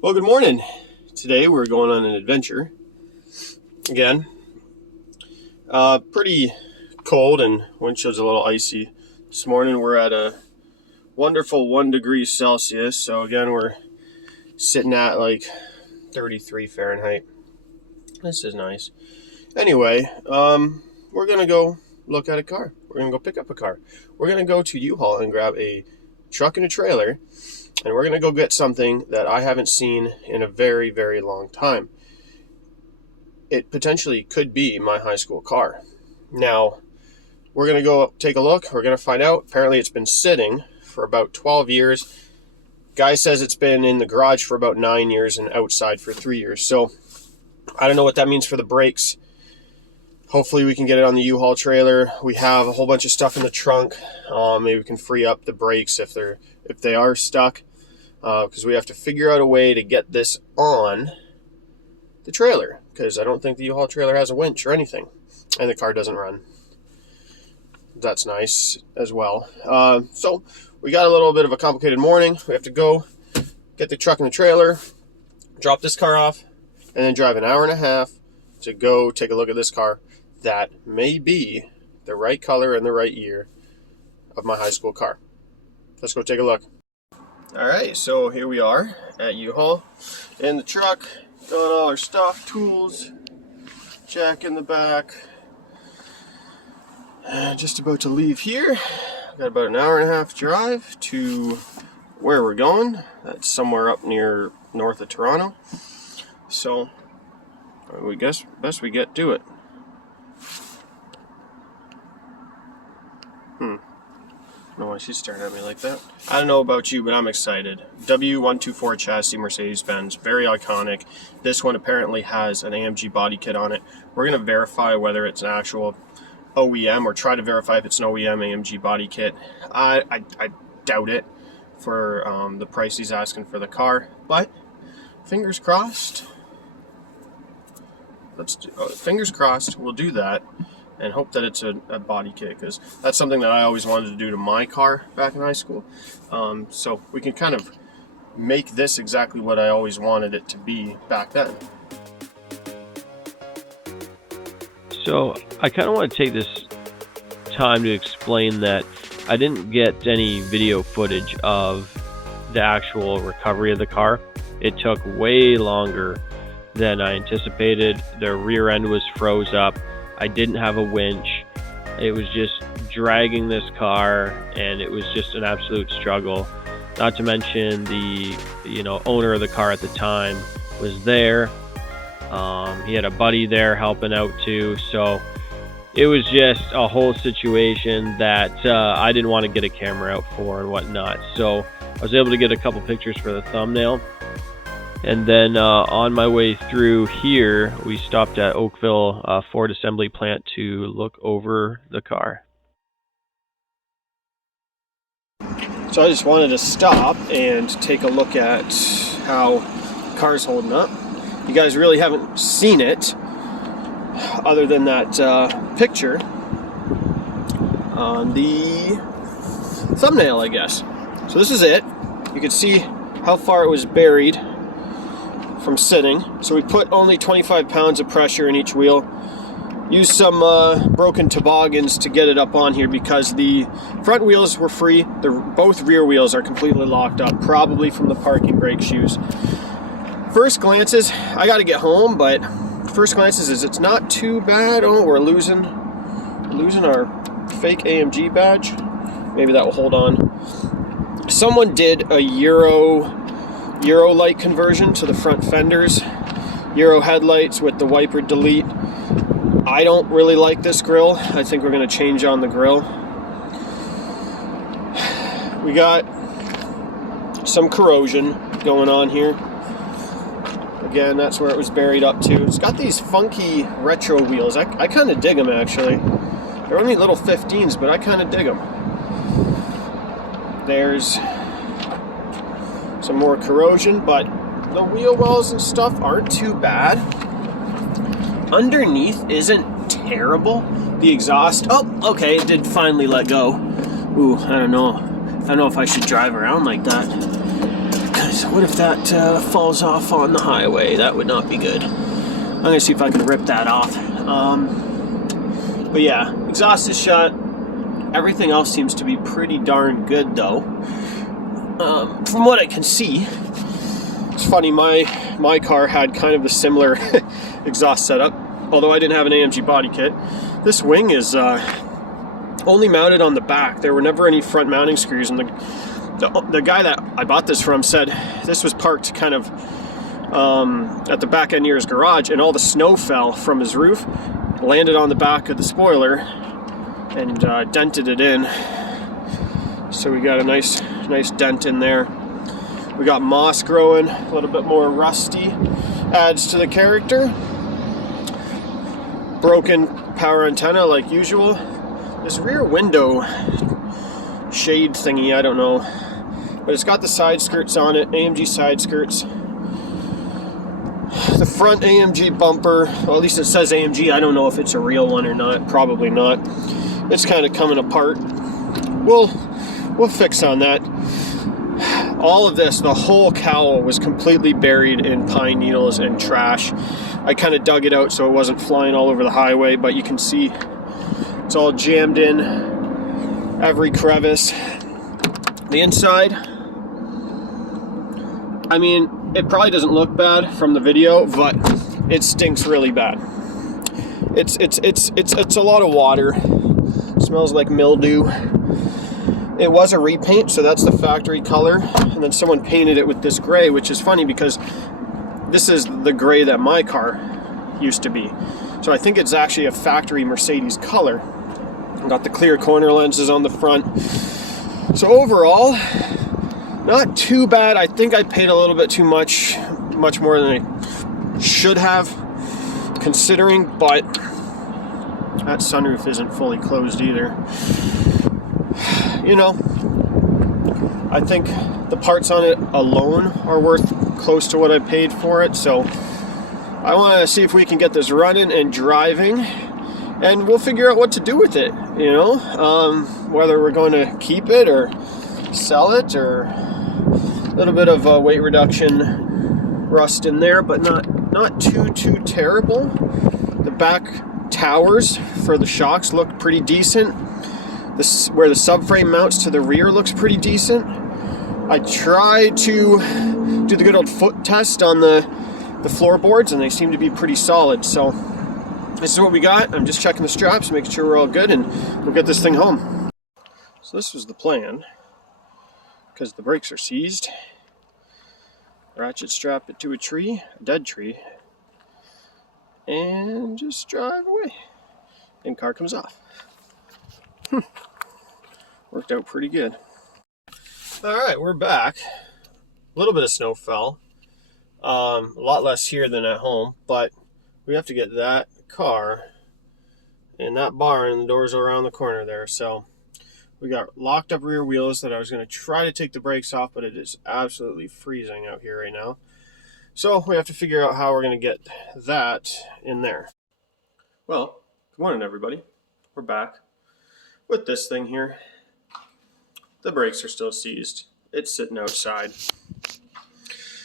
Well, good morning. Today we're going on an adventure. Again, pretty cold and windshield's a little icy. This morning we're at a wonderful 1 degree Celsius. So again, we're sitting at like 33 Fahrenheit. This is nice. Anyway, we're going to go look at a car. We're going to go pick up a car. We're going to go to U-Haul and grab a truck and a trailer. And we're going to go get something that I haven't seen in a very, very long time. It potentially could be my high school car. Now, we're going to go take a look. We're going to find out. Apparently, it's been sitting for about 12 years. Guy says it's been in the garage for about 9 years and outside for 3 years. So, I don't know what that means for the brakes. Hopefully, we can get it on the U-Haul trailer. We have a whole bunch of stuff in the trunk. Maybe we can free up the brakes if they are stuck. Because we have to figure out a way to get this on the trailer, because I don't think the U-Haul trailer has a winch or anything, and the car doesn't run. That's nice as well. So we got a little bit of a complicated morning. We have to go get the truck and the trailer, drop this car off, and then drive an hour and a half to go take a look at this car that may be the right color and the right year of my high school car. Let's go take a look. Alright, so here we are at U-Haul in the truck, got all our stuff, tools, jack in the back, just about to leave here. Got about an hour and a half drive to where we're going. That's somewhere up near north of Toronto, so we guess best we get to it. I don't know why she's staring at me like that. I don't know about you, but I'm excited. W124 chassis Mercedes-Benz, very iconic. This one apparently has an AMG body kit on it. We're going to verify whether it's an actual OEM or try to verify if it's an OEM AMG body kit. I doubt it for the price he's asking for the car, but fingers crossed. Fingers crossed, we'll do that. And hope that it's a body kit, because that's something that I always wanted to do to my car back in high school. So we can kind of make this exactly what I always wanted it to be back then. So I kind of want to take this time to explain that I didn't get any video footage of the actual recovery of the car. It took way longer than I anticipated. The rear end was froze up. I didn't have a winch. It was just dragging this car, and it was just an absolute struggle. Not to mention the owner of the car at the time was there. He had a buddy there helping out too, so it was just a whole situation that I didn't want to get a camera out for and whatnot. So I was able to get a couple pictures for the thumbnail. And then on my way through here, we stopped at Oakville Ford Assembly Plant to look over the car. So I just wanted to stop and take a look at how the car's holding up. You guys really haven't seen it other than that picture on the thumbnail, I guess. So this is it. You can see how far it was buried from sitting. So we put only 25 pounds of pressure in each wheel. Used some broken toboggans to get it up on here because the front wheels were free. Both rear wheels are completely locked up, probably from the parking brake shoes. First glances, I got to get home, but first glances is it's not too bad. Oh, we're losing our fake AMG badge. Maybe that will hold on. Someone did a Euro light conversion to the front fenders. Euro headlights with the wiper delete. I don't really like this grille. I think we're going to change on the grille. We got some corrosion going on here. Again, that's where it was buried up to. It's got these funky retro wheels. I kind of dig them, actually. They're only little 15s, but I kind of dig them. There's some more corrosion, but the wheel wells and stuff aren't too bad. Underneath isn't terrible. The exhaust, oh, okay, it did finally let go. Ooh, I don't know if I should drive around like that, because So what if that falls off on the highway? That would not be good. I'm gonna see if I can rip that off. But yeah, exhaust is shut. Everything else seems to be pretty darn good though. From what I can see, it's funny, my car had kind of a similar exhaust setup, although I didn't have an AMG body kit. This wing is only mounted on the back. There were never any front mounting screws, and the guy that I bought this from said this was parked kind of at the back end near his garage, and all the snow fell from his roof, landed on the back of the spoiler, and dented it in. So we got a nice dent in there. We got moss growing, a little bit more rusty, adds to the character. Broken power antenna like usual. This rear window shade thingy, I don't know, but it's got the side skirts on it, AMG side skirts. The front AMG bumper, well, at least it says AMG. I don't know if it's a real one or not. Probably not. It's kind of coming apart. We'll fix on that. All of this, the whole cowl was completely buried in pine needles and trash. I kind of dug it out so it wasn't flying all over the highway, but you can see it's all jammed in, every crevice. The inside, I mean, it probably doesn't look bad from the video, but it stinks really bad. It's a lot of water. It smells like mildew. It was a repaint, so that's the factory color, and then someone painted it with this gray, which is funny because this is the gray that my car used to be. So I think it's actually a factory Mercedes color. Got the clear corner lenses on the front. So overall, not too bad. I think I paid a little bit too much more than I should have, considering, but that sunroof isn't fully closed either. You know, I think the parts on it alone are worth close to what I paid for it, so I want to see if we can get this running and driving, and we'll figure out what to do with it, you know, whether we're going to keep it or sell it, or a little bit of weight reduction rust in there, but not too terrible. The back towers for the shocks look pretty decent. Where the subframe mounts to the rear looks pretty decent. I tried to do the good old foot test on the floorboards, and they seem to be pretty solid. So this is what we got. I'm just checking the straps, making sure we're all good, and we'll get this thing home. So this was the plan, because the brakes are seized. Ratchet strap it to a tree, a dead tree, and just drive away. And car comes off. Worked out pretty good. Alright, we're back. A little bit of snow fell. A lot less here than at home, but we have to get that car in that barn, and the doors are around the corner there. So we got locked up rear wheels that I was going to try to take the brakes off, but it is absolutely freezing out here right now. So we have to figure out how we're going to get that in there. Well, good morning everybody. We're back with this thing here. The brakes are still seized. It's sitting outside.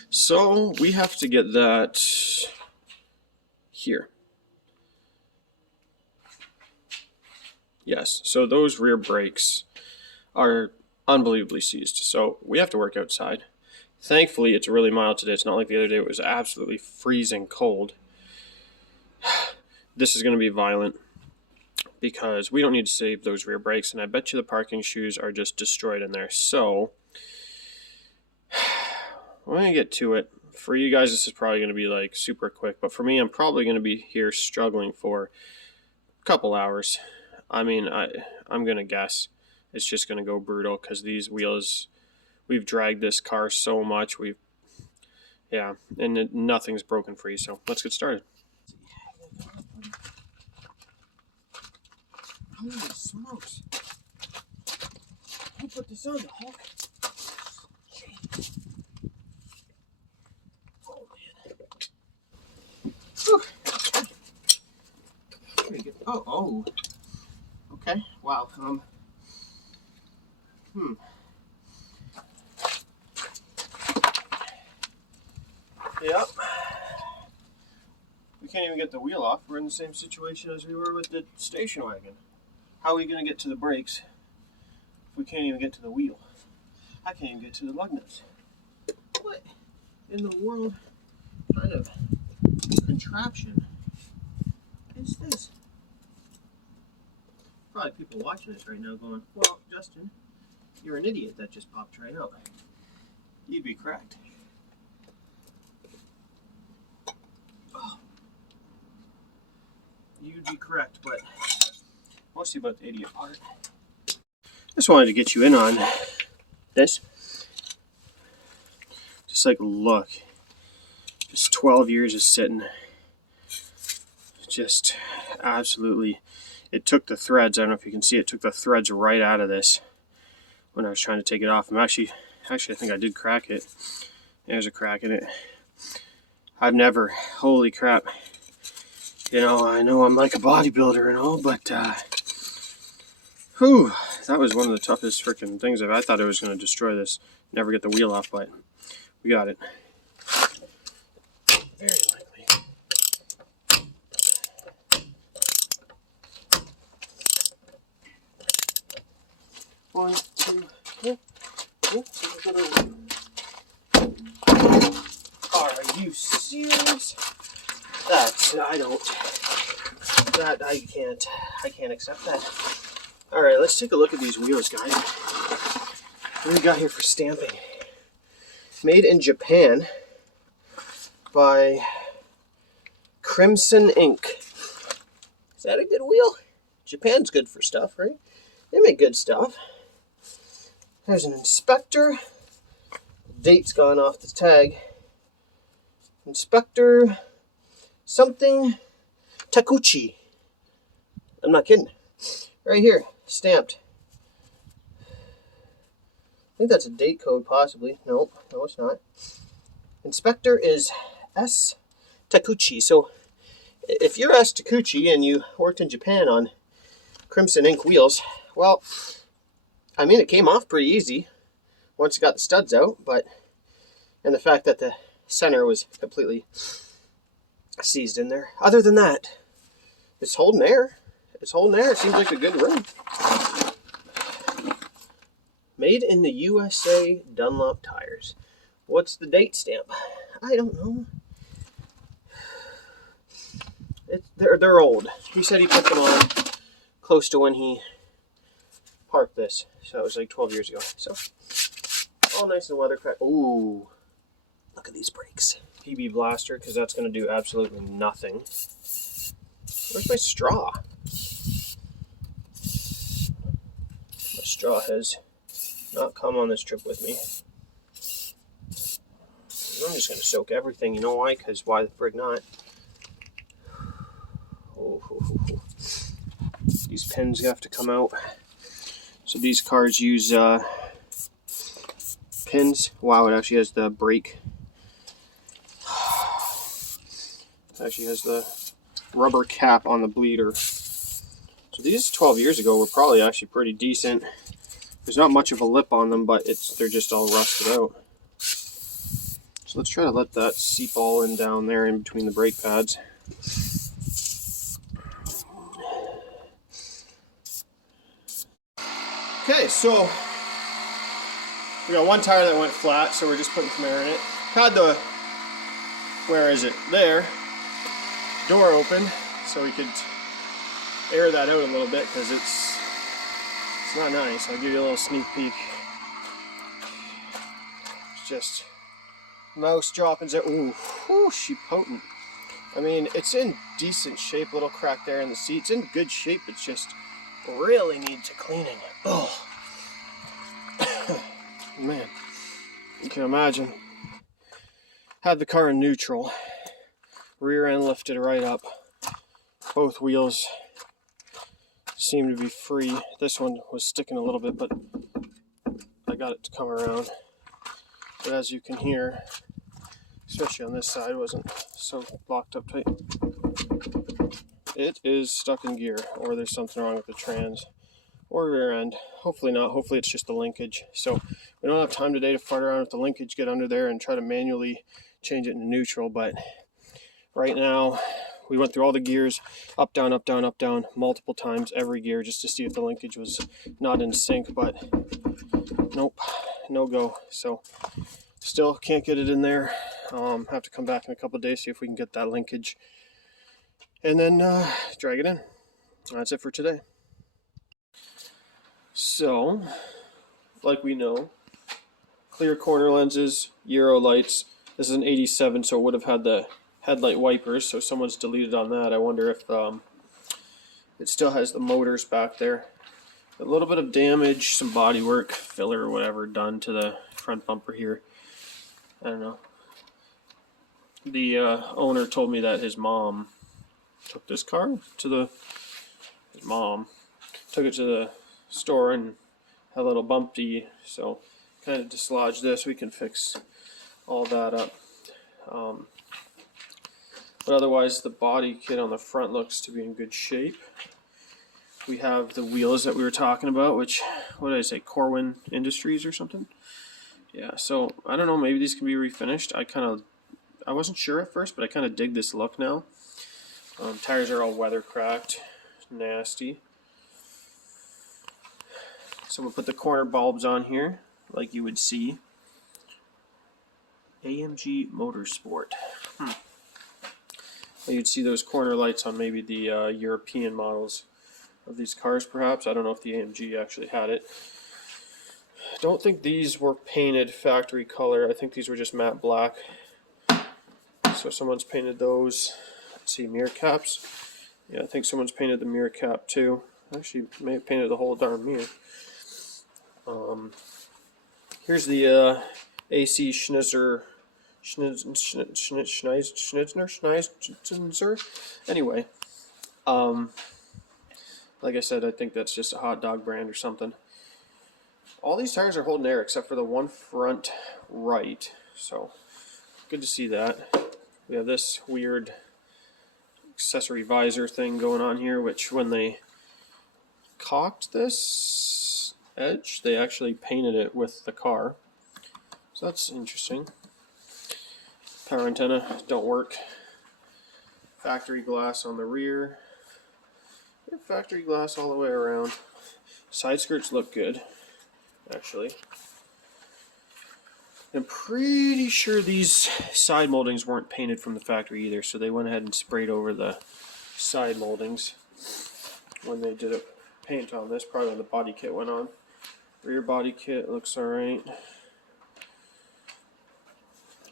So we have to get that here. Yes, so those rear brakes are unbelievably seized. So we have to work outside. Thankfully, it's really mild today. It's not like the other day. It was absolutely freezing cold. This is going to be violent, because we don't need to save those rear brakes, and I bet you the parking shoes are just destroyed in there. So we're going to get to it. For you guys, this is probably going to be like super quick, but for me, I'm probably going to be here struggling for a couple hours. I mean, I'm going to guess it's just going to go brutal, because these wheels, we've dragged this car so much. And nothing's broken free, so let's get started. Holy smokes. Who put this on the Hulk? Oh, man. Whew. Oh. Okay. Wow. Yep. We can't even get the wheel off. We're in the same situation as we were with the station wagon. How are we going to get to the brakes if we can't even get to the wheel? I can't even get to the lug nuts. What in the world kind of contraption is this? Probably people watching this right now going, well, Justin, you're an idiot. That just popped right out. You'd be correct. Oh. You'd be correct, but mostly about the idiot part. Just wanted to get you in on this. Just like, look. Just 12 years of sitting. Just absolutely. It took the threads, I don't know if you can see, it took the threads right out of this when I was trying to take it off. Actually, I think I did crack it. There's a crack in it. I've never, holy crap. You know, I know I'm like a bodybuilder and all, but, whew, that was one of the toughest freaking things. I thought it was going to destroy this. Never get the wheel off, but we got it. Very likely. One, two, three. Are you serious? I can't accept that. All right, let's take a look at these wheels, guys. What do we got here for stamping? Made in Japan by Crimson Ink. Is that a good wheel? Japan's good for stuff, right? They make good stuff. There's an inspector. Date's gone off the tag. Inspector something Takuchi. I'm not kidding. Right here, stamped. I think that's a date code, possibly. Nope, no, it's not. Inspector is S. Takuchi. So, if you're S. Takuchi and you worked in Japan on Crimson Ink wheels, well, I mean, it came off pretty easy once it got the studs out, but, and the fact that the center was completely seized in there. Other than that, it's holding air. It's holding air. It seems like a good rim. Made in the USA Dunlop tires. What's the date stamp? I don't know. They're old. He said he put them on close to when he parked this. So it was like 12 years ago. So all nice and weathercracked. Ooh. Look at these brakes. PB blaster, because that's going to do absolutely nothing. Where's my straw? My straw has not come on this trip with me. I'm just going to soak everything. You know why? Because why the frig not? Oh. These pins have to come out. So these cars use pins. Wow, it actually has the brake. It actually has the rubber cap on the bleeder. So these 12 years ago were probably actually pretty decent. There's not much of a lip on them, but they're just all rusted out. So let's try to let that seep all in down there in between the brake pads. Okay, so we got one tire that went flat, so we're just putting some air in it. Had the, where is it? There. Door open, so we could air that out a little bit because it's not nice. I'll give you a little sneak peek. It's just mouse droppings out. Ooh, whew, she potent. I mean, it's in decent shape. Little crack there in the seat. It's in good shape. It's just really needs a cleaning. Oh, man, you can imagine. Had the car in neutral. Rear end lifted right up. Both wheels seem to be free. This one was sticking a little bit, but I got it to come around. But as you can hear, especially on this side, it wasn't so locked up tight. It is stuck in gear, or there's something wrong with the trans or rear end. Hopefully not. Hopefully it's just the linkage. So we don't have time today to fart around with the linkage, get under there and try to manually change it into neutral. But right now, we went through all the gears, up, down, up, down, up, down, multiple times, every gear, just to see if the linkage was not in sync, but nope, no go. So still can't get it in there. Have to come back in a couple of days, see if we can get that linkage, and then drag it in. That's it for today. So, like we know, clear corner lenses, Euro lights. This is an 87, so it would have had the headlight wipers, so someone's deleted on that. I wonder if it still has the motors back there. A little bit of damage, some body work, filler or whatever done to the front bumper here. I don't know. The owner told me that his mom took this car to his mom took it to the store and had a little bumpy, so kind of dislodge this. We can fix all that up. But otherwise, the body kit on the front looks to be in good shape. We have the wheels that we were talking about, which, what did I say, Corwin Industries or something? Yeah, so I don't know, maybe these can be refinished. I wasn't sure at first, but I kind of dig this look now. Tires are all weather cracked, nasty. So we'll put the corner bulbs on here, like you would see. AMG Motorsport. You'd see those corner lights on maybe the European models of these cars, perhaps. I don't know if the AMG actually had it. I don't think these were painted factory color. I think these were just matte black. So someone's painted those. Let's see, mirror caps. Yeah, I think someone's painted the mirror cap too. Actually, may have painted the whole darn mirror. Here's the AC Schnitzer. Anyway, like I said, I think that's just a hot dog brand or something. All these tires are holding air except for the one front right, so good to see that. We have this weird accessory visor thing going on here, which when they caulked this edge, they actually painted it with the car, so that's interesting. Power antenna don't work. Factory glass on the rear. Factory glass all the way around. Side skirts look good, actually. I'm pretty sure these side moldings weren't painted from the factory either, so they went ahead and sprayed over the side moldings when they did a paint on this, probably when the body kit went on. Rear body kit looks alright.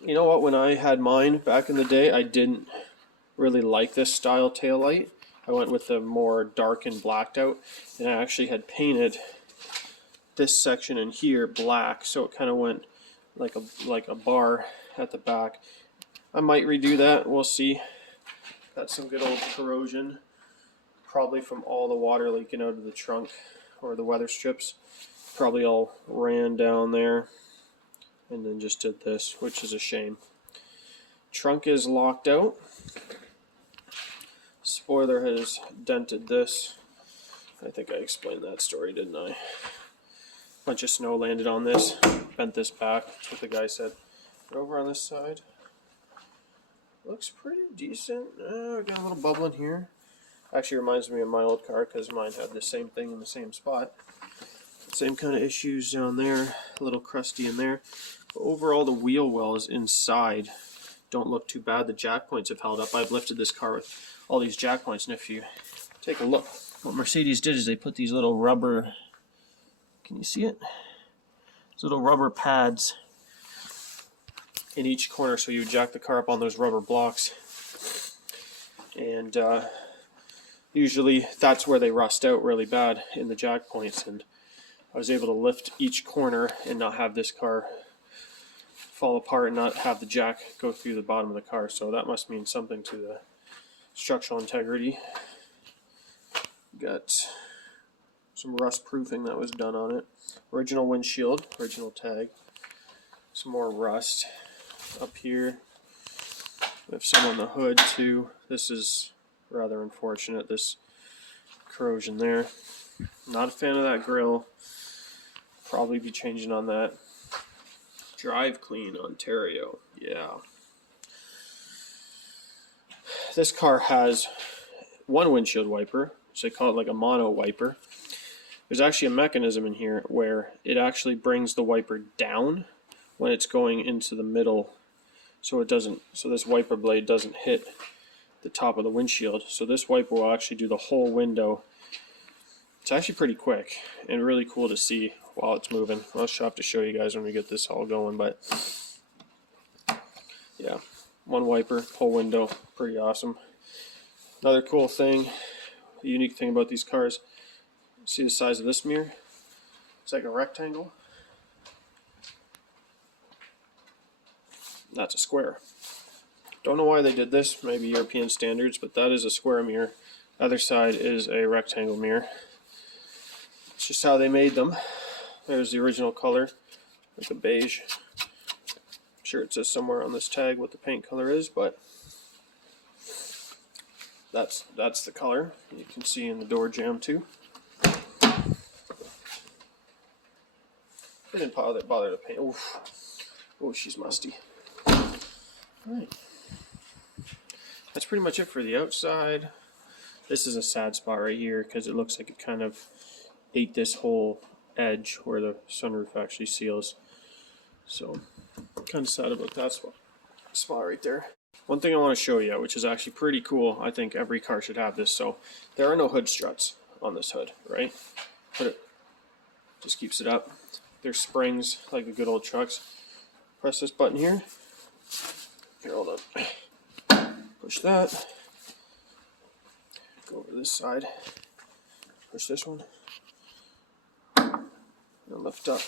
You know what, when I had mine back in the day, I didn't really like this style taillight. I went with the more dark and blacked out, and I actually had painted this section in here black, so it kind of went like a bar at the back. I might redo that, we'll see. Got some good old corrosion, probably from all the water leaking out of the trunk or the weather strips. Probably all ran down there and then just did this, which is a shame. Trunk is locked out. Spoiler has dented this. I think I explained that story, didn't I? Bunch of snow landed on this, bent this back. That's what the guy said. But over on this side, looks pretty decent. I got a little bubble in here. Actually reminds me of my old car because mine had the same thing in the same spot. Same kind of issues down there, a little crusty in there. But overall, the wheel wells inside don't look too bad. The jack points have held up. I've lifted this car with all these jack points, and if you take a look, what Mercedes did is they put these little rubber, can you see it? These little rubber pads in each corner, so you jack the car up on those rubber blocks. And usually that's where they rust out really bad, in the jack points, and I was able to lift each corner and not have this car fall apart and not have the jack go through the bottom of the car, so that must mean something to the structural integrity. Got some rust proofing that was done on it. Original windshield, original tag. Some more rust up here. We have some on the hood too. This is rather unfortunate, this corrosion there. Not a fan of that grill. Probably be changing on that. Drive Clean Ontario, yeah. this car has one windshield wiper, which they call it like a mono wiper. There's actually a mechanism in here where it actually brings the wiper down when it's going into the middle, so this wiper blade doesn't hit the top of the windshield. So this wiper will actually do the whole window. It's actually pretty quick and really cool to see while it's moving. I'll have to show you guys when we get this all going, but yeah, one wiper, whole window, pretty awesome. Another cool thing, a unique thing about these cars, see the size of this mirror? It's like a rectangle. That's a square. Don't know why they did this, maybe European standards, but that is a square mirror. Other side is a rectangle mirror. It's just how they made them. There's the original color, like a beige. I'm sure it says somewhere on this tag what the paint color is, but that's the color. You can see in the door jamb too. They didn't bother to paint. Oof. Oh, she's musty. Alright. That's pretty much it for the outside. This is a sad spot right here because it looks like it kind of ate this whole edge where the sunroof actually seals. So, kind of sad about that spot right there. One thing I want to show you, which is actually pretty cool, I think every car should have this. So, there are no hood struts on this hood, right? But it just keeps it up. There's springs like the good old trucks. Press this button here. Here, hold on. Push that. Go over this side. Push this one. And lift up.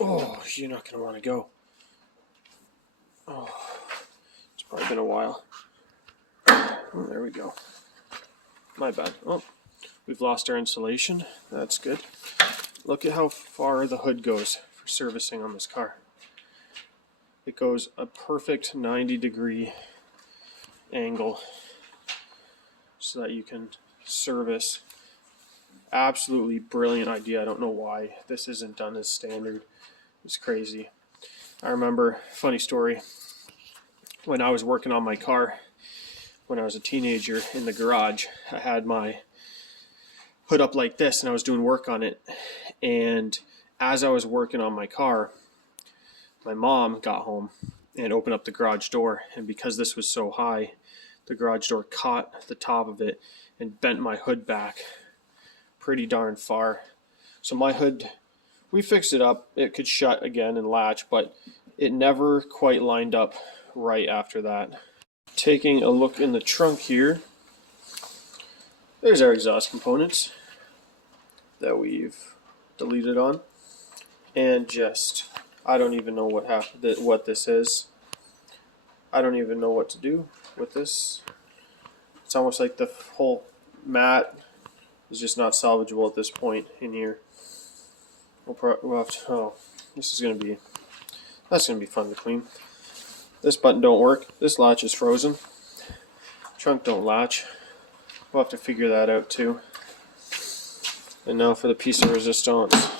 Oh, you're not going to want to go. Oh, it's probably been a while. Oh, there we go. My bad. Oh, we've lost our insulation. That's good. Look at how far the hood goes for servicing on this car. It goes a perfect 90-degree angle so that you can service. Absolutely brilliant idea. I don't know why this isn't done as standard. It's crazy. I remember, funny story, when I was working on my car when I was a teenager in the garage, I had my hood up like this and I was doing work on it, and as I was working on my car, my mom got home and opened up the garage door, and because this was so high, the garage door caught the top of it and bent my hood back pretty darn far. So my hood, we fixed it up. It could shut again and latch, but it never quite lined up right after that. Taking a look in the trunk here, there's our exhaust components that we've deleted on, and just, I don't even know what this is. I don't even know what to do with this. It's almost like the whole mat is just not salvageable at this point in here. We'll have to, oh, that's gonna be fun to clean. This button don't work. This latch is frozen. Trunk don't latch. We'll have to figure that out too. And now for the piece of resistance.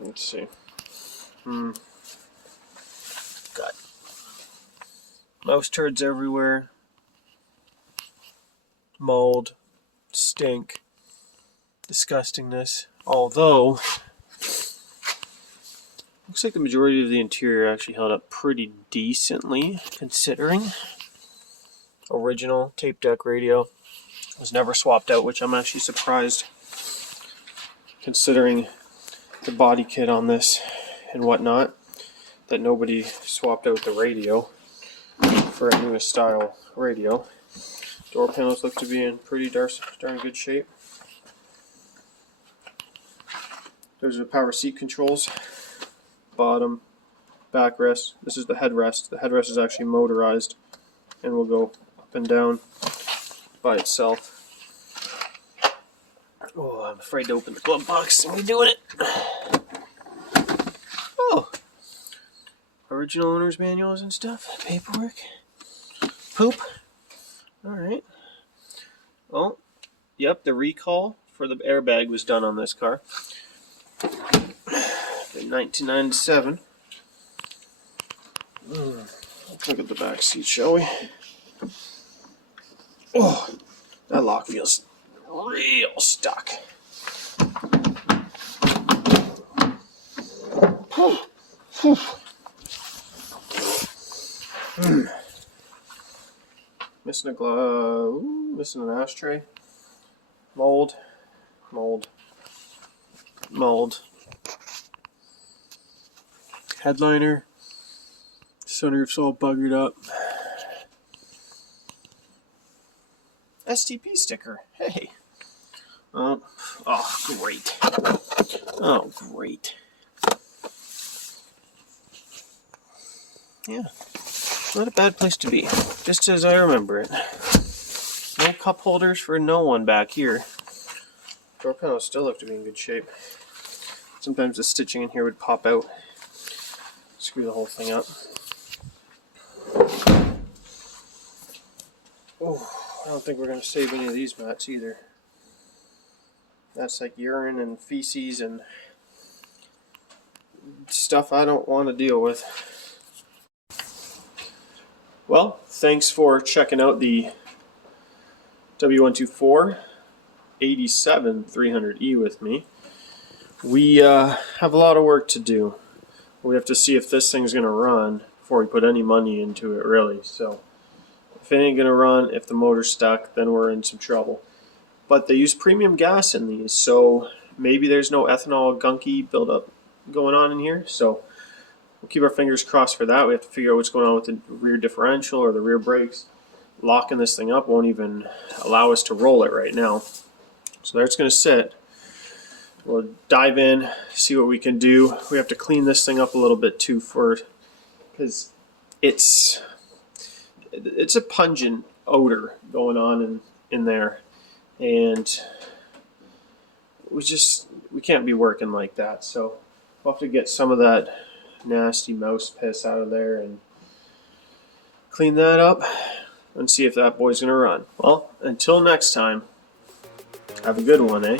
Let's see. Got mouse turds everywhere. Mold. Stink. Disgustingness. Although, looks like the majority of the interior actually held up pretty decently, considering. Original tape deck radio was never swapped out, which I'm actually surprised, considering the body kit on this and whatnot, that nobody swapped out the radio for a newest style radio. Door panels look to be in pretty darn good shape. There's the power seat controls, bottom, backrest. This is the headrest. The headrest is actually motorized and will go up and down by itself. Oh, I'm afraid to open the glove box and we're doing it. Oh, original owner's manuals and stuff, paperwork, poop. Alright. Well, yep, the recall for the airbag was done on this car in 1997. Let's look at the back seat, shall we? Oh, that lock feels real stuck. Missing a glove. Missing an ashtray. Mold. Headliner. Sunroof's all buggered up. STP sticker. Hey. Oh, great. Oh, great. Yeah. Not a bad place to be. Just as I remember it. No cup holders for no one back here. Door panels still look to be in good shape. Sometimes the stitching in here would pop out. Screw the whole thing up. Oh, I don't think we're going to save any of these mats either. That's like urine and feces and stuff I don't want to deal with. Well, thanks for checking out the W124 87 300E with me. We have a lot of work to do. We have to see if this thing's going to run before we put any money into it, really. So if it ain't going to run, if the motor's stuck, then we're in some trouble. But they use premium gas in these, so maybe there's no ethanol gunky buildup going on in here. So we'll keep our fingers crossed for that. We have to figure out what's going on with the rear differential or the rear brakes. Locking this thing up won't even allow us to roll it right now. So there it's going to sit. We'll dive in, see what we can do. We have to clean this thing up a little bit too, because it's a pungent odor going on in there, and we can't be working like that. So we'll have to get some of that nasty mouse piss out of there and clean that up and see if that boy's gonna run. Well, until next time, have a good one, eh?